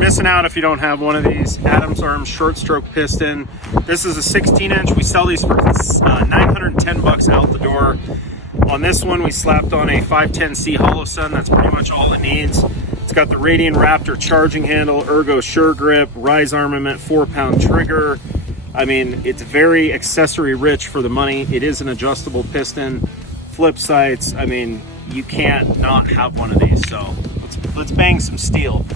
missing out if you don't have one of these. Adams arm short stroke piston. This is a 16-inch. We sell these for 910 bucks out the door. On this one, we slapped on a 510C hollow sun. That's pretty much all it needs. It's got the Radian Raptor charging handle, Ergo Sure Grip, Rise armament, 4-pound trigger. I mean, it's very accessory rich for the money. It is an adjustable piston, flip sights. I mean, you can't not have one of these. So let's bang some steel.